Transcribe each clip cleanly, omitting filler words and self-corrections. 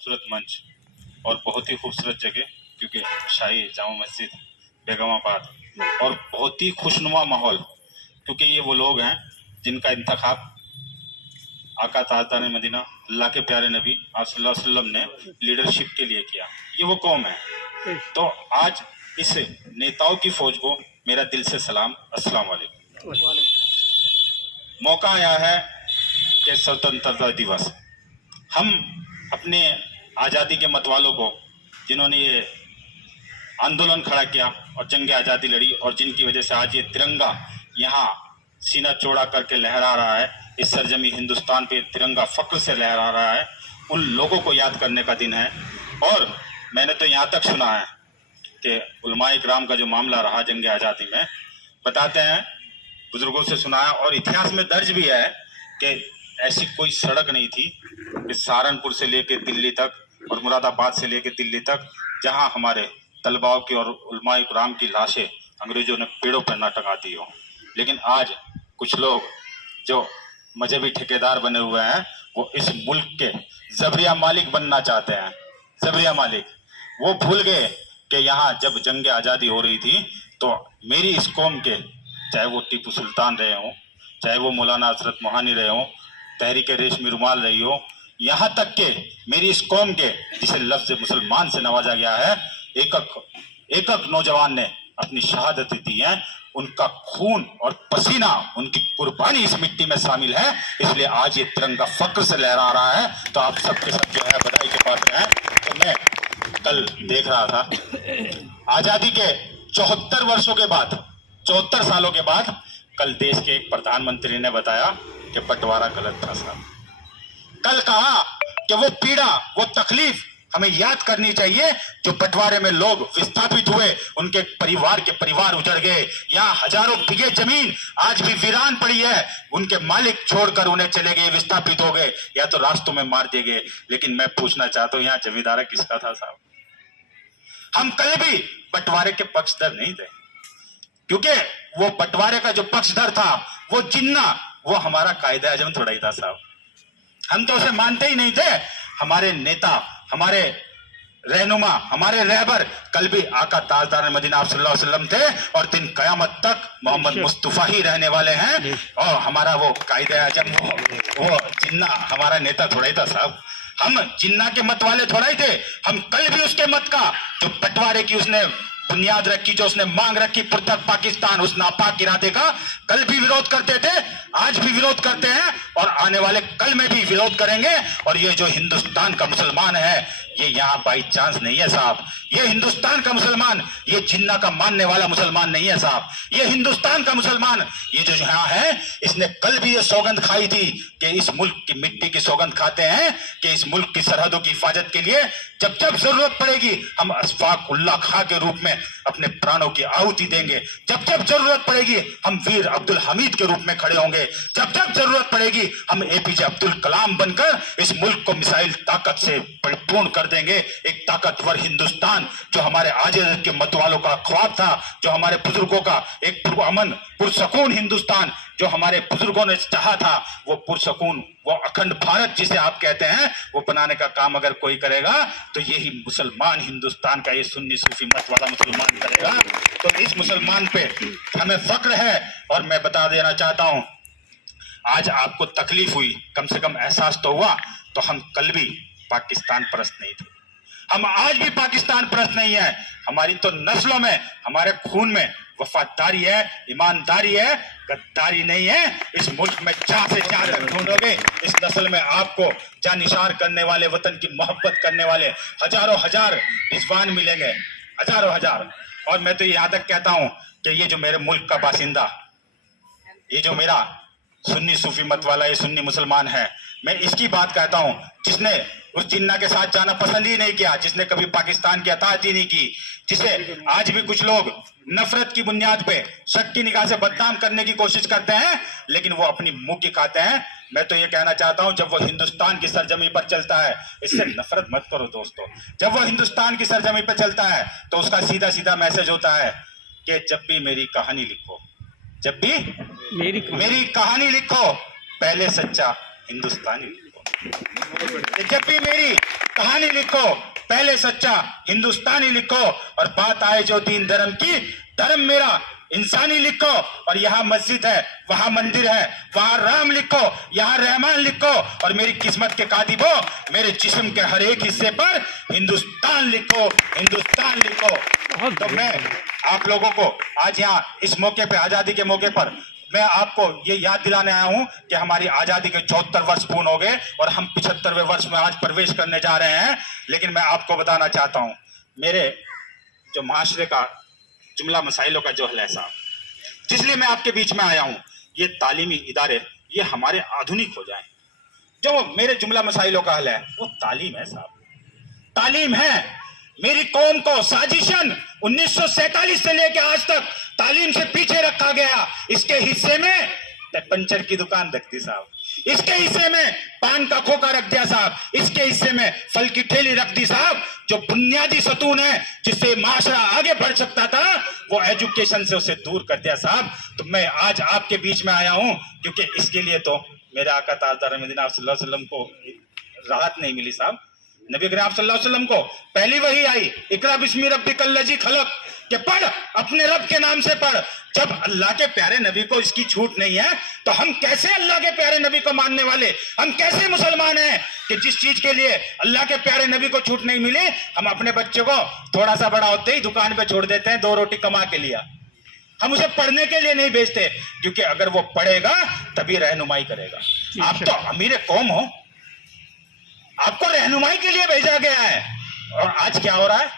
खूबसूरत मंच और बहुत ही खूबसूरत जगह, क्योंकि शाही जामा मस्जिद बेगमाबाद, और बहुत ही खुशनुमा माहौल, क्योंकि ये वो लोग हैं जिनका इंतखाब आका ताजदार मदीना अल्लाह के प्यारे नबी आप सल्लल्लाहु अलैहि वसल्लम ने लीडरशिप के लिए किया। ये वो कौम है। तो आज इस नेताओं की फौज को मेरा दिल से सलाम, अस्सलाम वालेकुम। मौका आया है कि स्वतंत्रता दिवस हम अपने आज़ादी के मतवालों को, जिन्होंने ये आंदोलन खड़ा किया और जंग आज़ादी लड़ी और जिनकी वजह से आज ये तिरंगा यहाँ सीना चौड़ा करके लहरा रहा है, इस सरजमी हिंदुस्तान पे तिरंगा फक्र से लहरा रहा है, उन लोगों को याद करने का दिन है। और मैंने तो यहाँ तक सुना है कि उलमाए किराम का जो मामला रहा जंग आज़ादी में, बताते हैं, बुजुर्गों से सुना है और इतिहास में दर्ज भी है कि ऐसी कोई सड़क नहीं थी कि सहारनपुर से लेके दिल्ली तक और मुरादाबाद से लेके दिल्ली तक जहां हमारे तलबाओं की और उलमाए किराम की लाशें अंग्रेजों ने पेड़ों पर ना टंगा दी हो। लेकिन आज कुछ लोग जो मजहबी ठेकेदार बने हुए हैं वो इस मुल्क के जबरिया मालिक बनना चाहते हैं। जबरिया मालिक वो भूल गए कि यहाँ जब जंग आज़ादी हो रही थी तो मेरी इस कौम के, चाहे वो टीपू सुल्तान रहे हों, चाहे वो मौलाना हजरत मोहानी रहे हों, तहरीक रेशमी रुमाल रही हो, यहाँ तक के मेरी इस कौम के जिसे लफ्ज मुसलमान से नवाजा गया है, एक नौजवान ने अपनी शहादत दी है, उनका खून और पसीना, उनकी कुर्बानी इस मिट्टी में शामिल है। इसलिए आज ये तिरंगा फक्र से लहरा रहा है। तो आप सबके सब जो है बधाई के पात्र हैं। तो मैं कल देख रहा था आजादी के 74 वर्षों के बाद, 74 सालों के बाद कल देश के एक प्रधानमंत्री ने बताया कि बंटवारा गलत था साहब। कल कहा कि वो पीड़ा, वो तकलीफ हमें याद करनी चाहिए जो बंटवारे में लोग विस्थापित हुए, उनके परिवार उजड़ गए, यहाँ हजारों बीघे जमीन आज भी वीरान पड़ी है, उनके मालिक छोड़कर उन्हें चले गए, विस्थापित हो गए या तो रास्तों में मार दिए गए। लेकिन मैं पूछना चाहता हूं, यहाँ जमींदारा किसका था साहब? हम कल भी बंटवारे के पक्षधर नहीं थे, क्योंकि वो बंटवारे का जो पक्षधर था वो जिन्ना, वो हमारा कायदे आजम थोड़ा ही था साहब। हम तो उसे मानते ही नहीं थे। हमारे नेता, हमारे रहनुमा, हमारे रहबर कल भी आका ताजदार मदीना आप सल्लल्लाहु अलैहि वसल्लम थे और दिन कयामत तक मोहम्मद मुस्तफा ही रहने वाले हैं। और हमारा वो कायदे आजम, वो जिन्ना हमारा नेता थोड़ा ही था साहब। हम जिन्ना के मत वाले थोड़ा ही थे। हम कल भी उसके मत का जो बंटवारे की उसने बुनियाद रखी, जो उसने मांग रखी पृथक पाकिस्तान, उस नापाक इरादे का कल भी विरोध करते थे, आज भी विरोध करते हैं और आने वाले कल में भी विरोध करेंगे। और ये जो हिंदुस्तान का मुसलमान है, ये यहाँ बाई चांस नहीं है साहब। ये हिंदुस्तान का मुसलमान ये जिन्ना का मानने वाला मुसलमान नहीं है साहब। ये हिंदुस्तान का मुसलमान ये जो यहाँ है, इसने कल भी ये सौगंध खाई थी कि इस मुल्क की मिट्टी की सौगंध खाते हैं कि इस मुल्क की सरहदों की हिफाजत के लिए जब जब जरूरत पड़ेगी हम अशफाक उल्लाह खां के रूप में अपने प्राणों की आहुति देंगे। जब जब जरूरत पड़ेगी हम वीर अब्दुल हमीद के रूप में खड़े होंगे। जब जब जरूरत पड़ेगी हम एपीजे अब्दुल कलाम बनकर इस मुल्क को मिसाइल ताकत से परिपूर्ण कर देंगे। एक ताकतवर हिंदुस्तान जो हमारे आजाद के मतवालों का ख्वाब था, जो हमारे बुजुर्गों का एक पुरअमन पुरसकून हिंदुस्तान जो हमारे बुजुर्गों ने चाहा था, वो पुरसकून, वो अखंड भारत जिसे आप कहते हैं, वो बनाने का काम अगर कोई करेगा तो यही मुसलमान हिंदुस्तान का ये सुन्नी सूफी मत वाला मुसलमान करेगा। तो इस मुसलमान पे हमें फक्र है। और मैं बता देना चाहता हूं, आज आपको तकलीफ हुई, कम से कम एहसास तो हुआ। तो हम कल भी पाकिस्तान परस्त नहीं थे, हम आज भी पाकिस्तान परस्त नहीं है। हमारी तो नस्लों में, हमारे खून में वफादारी है, ईमानदारी है, गद्दारी नहीं है। इस मुल्क में जहां से जहां ढूंढोगे, इस नस्ल में आपको जानिशार करने वाले, वतन की मोहब्बत करने वाले हजारों हजार रिजवान मिलेंगे, हजारों हजार। और मैं तो यहां तक कहता हूं कि ये जो मेरे मुल्क का बासिंदा, ये जो मेरा सुन्नी सूफी मत वाला ये सुन्नी मुसलमान है, मैं इसकी बात कहता हूं जिसने उस जिन्ना के साथ जाना पसंद ही नहीं किया, जिसने कभी पाकिस्तान की अताअत ही नहीं की, जिसे आज भी कुछ लोग नफरत की बुनियाद पे, शक की निगाह से बदनाम करने की कोशिश करते हैं, लेकिन वो अपनी मुंह की खाते हैं। मैं तो ये कहना चाहता हूं, जब वो हिंदुस्तान की सरजमी पर चलता है, इससे नफरत मत करो दोस्तों। जब वो हिंदुस्तान की सरजमी पर चलता है तो उसका सीधा सीधा मैसेज होता है कि जब भी मेरी कहानी लिखो, जब भी मेरी कहानी लिखो, पहले सच्चा हिंदुस्तानी लिखो। कि जब भी मेरी कहानी लिखो पहले सच्चा हिंदुस्तानी लिखो, और बात आए जो दीन धर्म की, धर्म मेरा इंसानी लिखो। और यहाँ मस्जिद है, वहां मंदिर है, वहां राम लिखो, यहाँ रहमान लिखो। और मेरी किस्मत के कातिबो, मेरे जिस्म के हर एक हिस्से पर हिंदुस्तान लिखो, हिंदुस्तान लिखो। तो मैं आप लोगों को आज यहाँ इस मौके पे, आजादी के मौके पर, मैं आपको ये याद दिलाने आया हूं कि हमारी आजादी के 74 वर्ष पूर्ण हो गए और हम 75वें वर्ष में आज प्रवेश करने जा रहे हैं। लेकिन मैं आपको बताना चाहता हूं, मेरे जो माशरे का जुमला मसाइलों का जो हल है साहब, जिसलिए मैं आपके बीच में आया हूं, ये तालीमी इदारे ये हमारे आधुनिक हो जाएं। जो मेरे जुमला मसाइलों का हल है वो तालीम है साहब, तालीम है। मेरी कौम को साजिशन 1947 से लेकर आज तक तालीम से पीछे रखा गया। इसके हिस्से में पंचर की दुकान रख दी साहब, इसके हिस्से में पान का खोखा रख दिया साहब, इसके हिस्से में फल की ठेली रख दी साहब। जो बुनियादी सतून है जिससे माशरा आगे बढ़ सकता था, वो एजुकेशन से उसे दूर कर दिया साहब। तो मैं आज आपके बीच में आया हूं क्योंकि इसके लिए तो मेरे आका ताजदार मदीना सल्लल्लाहु अलैहि वसल्लम को राहत नहीं मिली साहब। नबी करीम सल्लल्लाहु अलैहि वसल्लम को पहली वही आई, इकरा बिस्मी रब्बिकल लजी खलक, कि पढ़, अपने रब के नाम से पढ़। जब अल्लाह के प्यारे नबी को इसकी छूट नहीं है तो हम कैसे अल्लाह के प्यारे नबी को मानने वाले, हम कैसे मुसलमान हैं कि जिस चीज के लिए अल्लाह के प्यारे नबी को छूट नहीं मिली, हम अपने बच्चे को थोड़ा सा बड़ा होते ही दुकान पे छोड़ देते हैं 2 रोटी कमा के लिए। हम उसे पढ़ने के लिए नहीं भेजते, क्योंकि अगर वो पढ़ेगा तभी रहनुमाई करेगा। आप तो अमीर कौम हो, आपको रहनुमाई के लिए भेजा गया है, और आज क्या हो रहा है,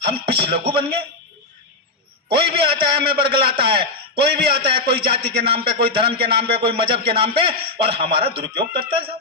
हम पिछलग्गू बन गए। कोई भी आता है हमें बरगलाता है, कोई भी आता है कोई जाति के नाम पे, कोई धर्म के नाम पे, कोई मजहब के नाम पे, और हमारा दुरुपयोग करता है साहब।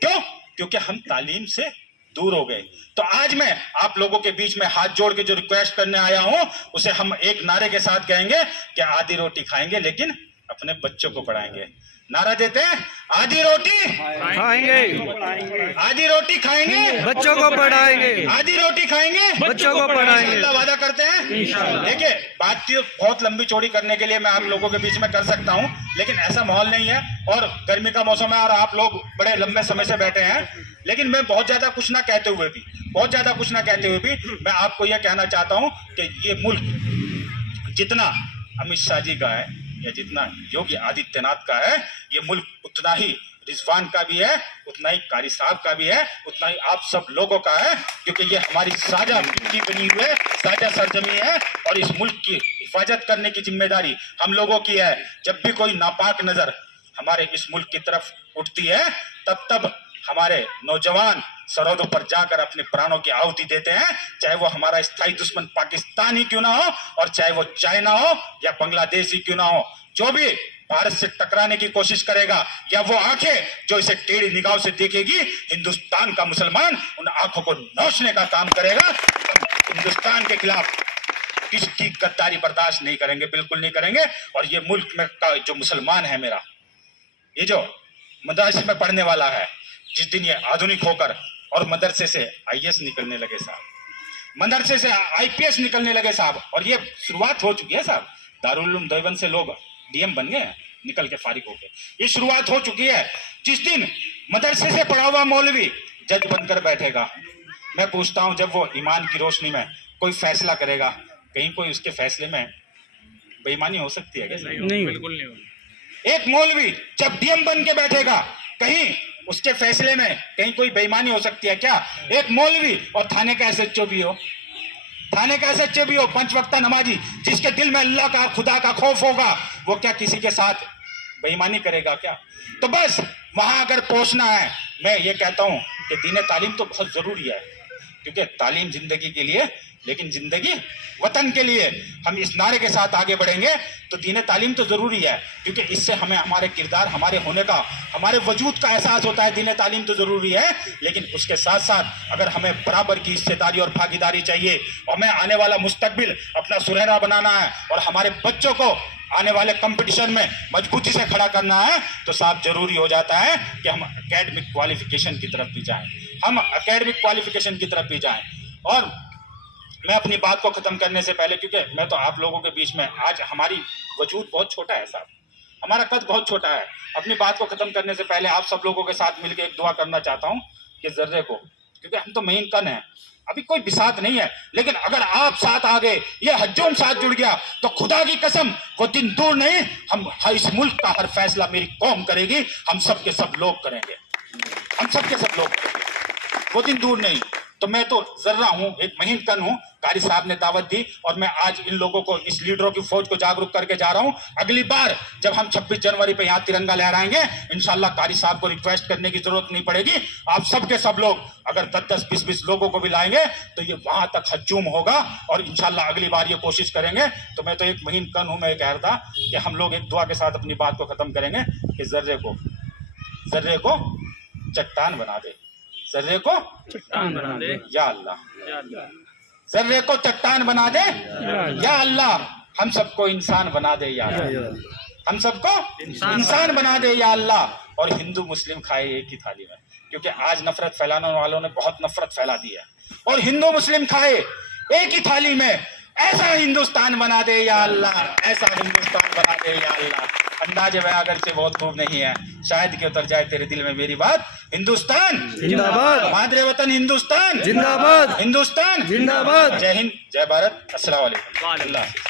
क्यों? क्योंकि हम तालीम से दूर हो गए। तो आज मैं आप लोगों के बीच में हाथ जोड़ के जो रिक्वेस्ट करने आया हूं, उसे हम एक नारे के साथ कहेंगे कि आधी रोटी खाएंगे लेकिन अपने बच्चों को पढ़ाएंगे। नारा देते हैं, आधी रोटी खाएंगे, आधी रोटी खाएंगे, बच्चों को पढ़ाएंगे, आधी रोटी खाएंगे, बच्चों को पढ़ाएंगे। वादा करते हैं। देखिए, बातचीत बहुत लंबी चौड़ी करने के लिए मैं आप लोगों के बीच में कर सकता हूं, लेकिन ऐसा माहौल नहीं है, और गर्मी का मौसम है और आप लोग बड़े लंबे समय से बैठे हैं। लेकिन मैं बहुत ज्यादा कुछ ना कहते हुए भी मैं आपको यह कहना चाहता हूं कि ये मुल्क जितना अमित शाह जी का है या जितना योगी आदित्यनाथ का है, ये मुल्क उतना ही रिजवान का भी है, उतना ही कारी साहब का भी है, उतना ही आप सब लोगों का है, क्योंकि ये हमारी साझा मिट्टी बनी हुई है, साझा सरजमी है, और इस मुल्क की हिफाजत करने की जिम्मेदारी हम लोगों की है। जब भी कोई नापाक नजर हमारे इस मुल्क की तरफ उठती है, तब हमारे नौजवान सरहदों पर जाकर अपने प्राणों की आहुति देते हैं, चाहे वो हमारा स्थायी दुश्मन पाकिस्तान ही क्यों ना हो, और चाहे वो चाइना हो या बांग्लादेश ही क्यों ना हो। जो भी भारत से टकराने की कोशिश करेगा, या वो आंखें जो इसे टेढ़ी निगाह से देखेगी, हिंदुस्तान का मुसलमान उन आंखों को नोचने का काम करेगा। हम हिंदुस्तान के खिलाफ किसकी गद्दारी बर्दाश्त नहीं करेंगे, बिल्कुल नहीं करेंगे। और ये मुल्क में का जो मुसलमान है मेरा, ये जो मदरसे में पढ़ने वाला है, जिस दिन ये आधुनिक होकर और मदरसे से आईएएस निकलने लगे साहब, मदरसे से आईपीएस निकलने लगे साहब, और ये शुरुआत हो चुकी है साहब। दारुल उलूम देवबंद से लोग डीएम बन गए निकल के फारिग हो गए, ये शुरुआत हो चुकी है। जिस दिन मदरसे से पढ़ा हुआ मौलवी जज बनकर बैठेगा, मैं पूछता हूं, जब वो ईमान की रोशनी में कोई फैसला करेगा, कहीं कोई उसके फैसले में बेईमानी हो सकती है क्या? नहीं, बिल्कुल नहीं। एक मौलवी जब डीएम बन के बैठेगा, कहीं उसके फैसले में कहीं कोई बेईमानी हो सकती है क्या? एक मौलवी और थाने का एसएचओ भी हो, थाने का एसएचओ भी हो, 5 वक्ता नमाजी, जिसके दिल में अल्लाह का, खुदा का खौफ होगा, वो क्या किसी के साथ बेईमानी करेगा क्या? तो बस वहां अगर पहुंचना है, मैं ये कहता हूं कि दीन तालीम तो बहुत जरूरी है, क्योंकि तालीम जिंदगी के लिए, लेकिन जिंदगी वतन के लिए। हम इस नारे के साथ आगे बढ़ेंगे तो दीन तालीम तो जरूरी है, क्योंकि इससे हमें हमारे किरदार, हमारे होने का, हमारे वजूद का एहसास होता है। दीन तालीम तो जरूरी है, लेकिन उसके साथ साथ अगर हमें बराबर की हिस्सेदारी और भागीदारी चाहिए, हमें आने वाला मुस्तकबिल अपना सुनहरा बनाना है, और हमारे बच्चों को आने वाले कंपटीशन में मजबूती से खड़ा करना है, तो साहब जरूरी हो जाता है कि हम एकेडमिक क्वालिफिकेशन की तरफ भी जाएं, और मैं अपनी बात को खत्म करने से पहले, क्योंकि मैं तो आप लोगों के बीच में, आज हमारी वजूद बहुत छोटा है साहब, हमारा कद बहुत छोटा है। अपनी बात को खत्म करने से पहले आप सब लोगों के साथ मिलकर एक दुआ करना चाहता हूँ कि जर्रे को, क्योंकि हम तो महीन कन है, अभी कोई बिसात नहीं है, लेकिन अगर आप साथ आ गए, ये हज्जूम साथ जुड़ गया, तो खुदा की कसम वो दिन दूर नहीं, हम इस मुल्क का हर फैसला मेरी कौम करेगी, हम सब के सब लोग करेंगे, हम सब के सब लोग करेंगे, वो दिन दूर नहीं। तो मैं तो जर्रा हूँ, एक महीन कन हूँ, कारी साहब ने दावत दी और मैं आज इन लोगों को, इस लीडरों की फौज को जागरूक करके जा रहा हूँ। अगली बार जब हम 26 जनवरी पे यहाँ तिरंगा लहराएंगे, इंशाल्लाह कारी साहब को रिक्वेस्ट करने की जरूरत नहीं पड़ेगी। आप सबके सब लोग अगर 10-10, 20-20 लोगों को भी लाएंगे तो ये वहां तक हजूम होगा और इंशाल्लाह अगली बार ये कोशिश करेंगे। तो मैं तो एक महीन कन हूँ, मैं कह रहा था कि हम लोग एक दुआ के साथ अपनी बात को खत्म करेंगे कि जर्रे को चट्टान बना दे, जर्रे को चट्टान बना दे या अल्लाह, या अल्लाह, जर्रे को चट्टान बना दे या अल्लाह, हम सबको इंसान बना दे या अल्लाह, हम सबको इंसान बना दे या अल्लाह। और हिंदू मुस्लिम खाए एक ही थाली में, क्योंकि आज नफरत फैलाने वालों ने बहुत नफरत फैला दी है। और हिंदू मुस्लिम खाए एक ही थाली में, ऐसा हिंदुस्तान बना दे या अल्लाह, ऐसा हिंदुस्तान बना दे या अल्लाह। अंदाजे में अगर से बहुत खूब नहीं है, शायद कि उतर जाए तेरे दिल में मेरी बात। हिंदुस्तान जिंदाबाद, मादरे वतन हिंदुस्तान जिंदाबाद, हिंदुस्तान जिंदाबाद। जय हिंद, जय भारत, अस्सलाम वालेकुम। वालेकुम। अल्लाह हाफिज़।